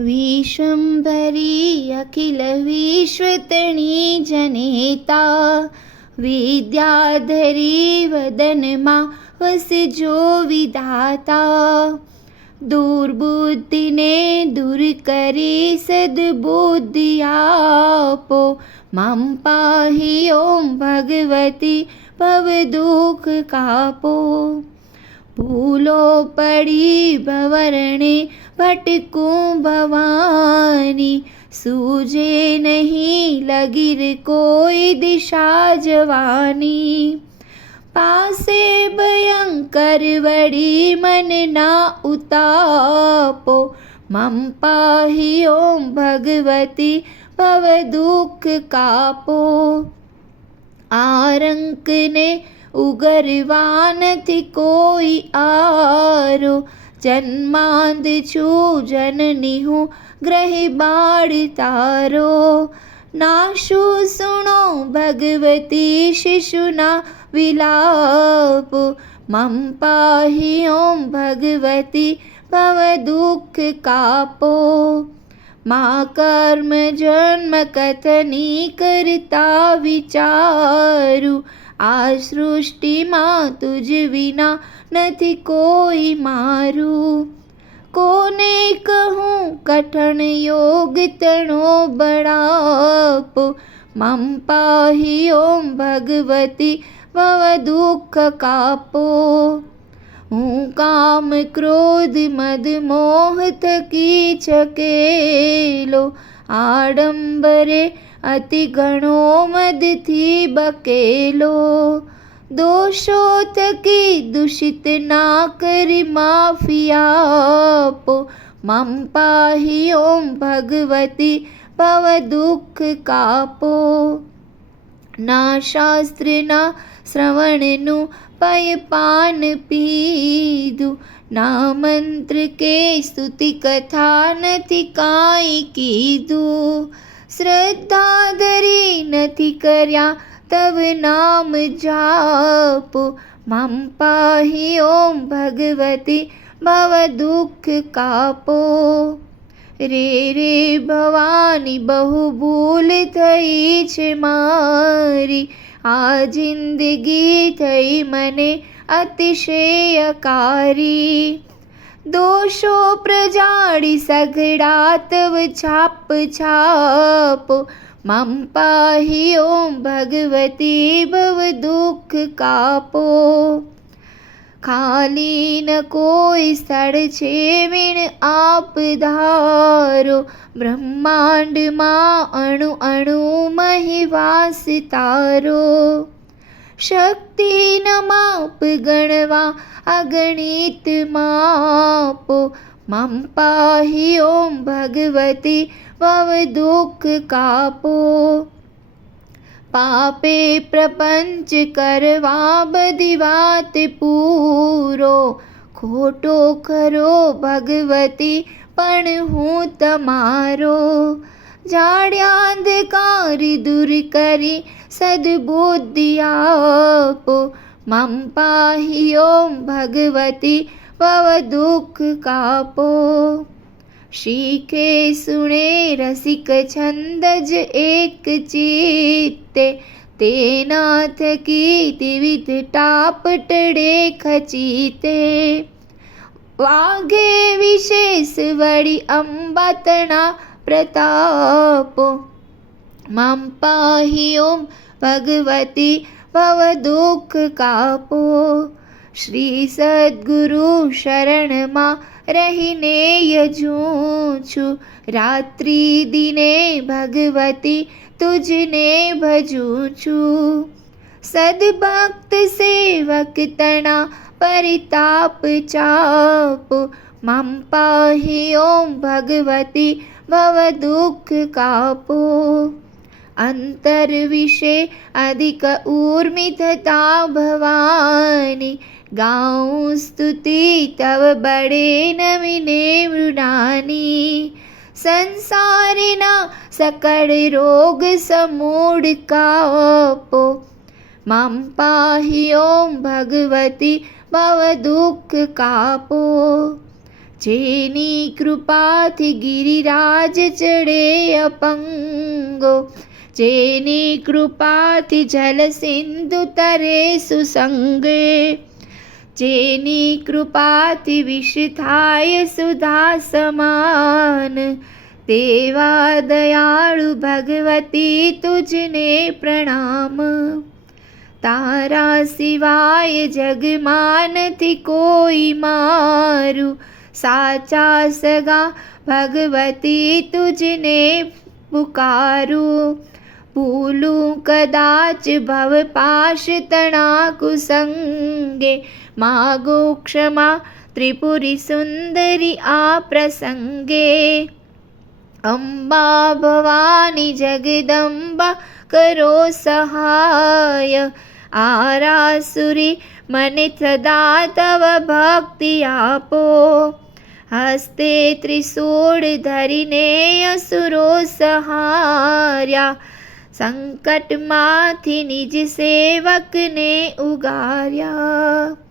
विशम्भरी अखिलविश्वतणी जनेता। विद्याधरी वदन वस जो विधाता। दुर्बुद्धि ने दूर करी सद्बुद्धि आपो। मम पाहि ओम भगवती दुख कापो। ભૂલો પડી ભવરણે ભટકું ભવાની સૂજે નહીં લગીર કોઈ દિશા જવાની પાસે ભયંકર વળી મનના ઉતાપો મમ પાહી ઓમ ભગવતી ભવ દુઃખ કાપો આરંકને ઉગરવા નથી કોઈ આરો જન્માંદ છું જનની હું ગ્રહી બાળ તારો નાશું સુણો ભગવતી શિશુના વિલાપ મમ પાહી ઓમ ભગવતી ભવ દુઃખ કાપો મા કર્મ જન્મ કથની કરતા વિચારું આ સૃષ્ટિમાં તુજ વિના નથી કોઈ મારું. કોને કહું કઠણ યોગ તણો બળાપ? મમ પાહી ઓમ ભગવતી ભવ દુઃખ કાપો. હું કામ ક્રોધ મદ મોહ થકી છકેલો આડંબરે અતિ ઘણો મદથી બકેલો. દોષો થકી દૂષિત ના કરી માફિયા આપો. મમ પાહી ઓમ ભગવતી ભવ દુઃખ કાપો. ના શાસ્ત્રના શ્રવણનું પય પાન પીધું. ના મંત્ર કે સ્તુતિ કથા નથી કાંઈ કીધું. શ્રદ્ધા ધરી નથી કર્યા, તવ નામ જાપો. મમ પાહી ઓમ ભગવતી, ભવ દુઃખ કાપો. રે રે ભવાની બહુ ભૂલ થઈ છે મારી, આ જિંદગી થઈ મને અતિશયકારી દોષો પ્રજાળી સઘળા તવ છાપ છાપ. મમ પાહી ઓમ ભગવતી ભવ દુઃખ કાપો. ખાલી ન કોઈ સ્થળ છે વિણ આપ ધારો. બ્રહ્માંડમાં અણુ અણુ મહિવાસ તારો. શક્તિ ન માપ ગણવા અગણિત માપો. મમ પાહી ઓમ ભગવતી ભવ દુઃખ કાપો. પાપે પ્રપંચ કરવા બધી વાત પૂરો. ખોટો ખરો ભગવતી, પણ હું તમારો. जाड्यांधकार दूर करी सद्बुद्धियापो मम पाही ओम भगवती पव दुख कापो। श्रीके सुने रसिक छंदज एक चित्ते। तेनाथ की तिविध टाप टड़े खचीते वागे विशेष वड़ी अंबतना વિશેષ વળી અંબાતણા પ્રતાપો મમ પાહી ઓમ ભગવતી ભવ દુઃખ કાપો શ્રી સદગુરુ શરણમાં રહીને યજું છું રાત્રિ દિને ભગવતી તુજને ભજું છું સદભક્ત સેવક તણા પરિતાપ ચાપ મમ પાહી ઓમ ભગવતી ભવ દુઃખ કાપો અંતર વિશે અધિક ઉર્મિ થતા ભવાની ગાઉં સ્તુતિ તવ બળે નમિને મૃડાની સંસારના સકળ રોગ સમૂળ કાપો મમ પાહી ઓમ ભગવતી ભવ દુઃખ કાપો જેની કૃપાથી ગિરિરાજ ચડે અપંગો. જેની કૃપાથી જલ સિંધુ તરે સુસંગે. જેની કૃપાથી વિષ થાય સુધા સમાન. તેવા દયાળુ ભગવતી તુજને પ્રણામ. તારા સિવાય જગમાનથી કોઈ મારું સાચા સગા ભગવતી તુજને પુકારું. ભૂલું કદાચ ભવ પાશ તણા કુસંગે માગો ક્ષમા ત્રિપુરી સુંદરી આ પ્રસંગે. અંબા ભવાની જગદંબા કરો સહાય. આરાસુરી મને સદા તવ ભક્તિ આપો. હસ્તે ત્રિશૂળ ધરીને અસુરો સહાર્યા. સંકટમાંથી નિજ સેવકને ઉગાર્યા.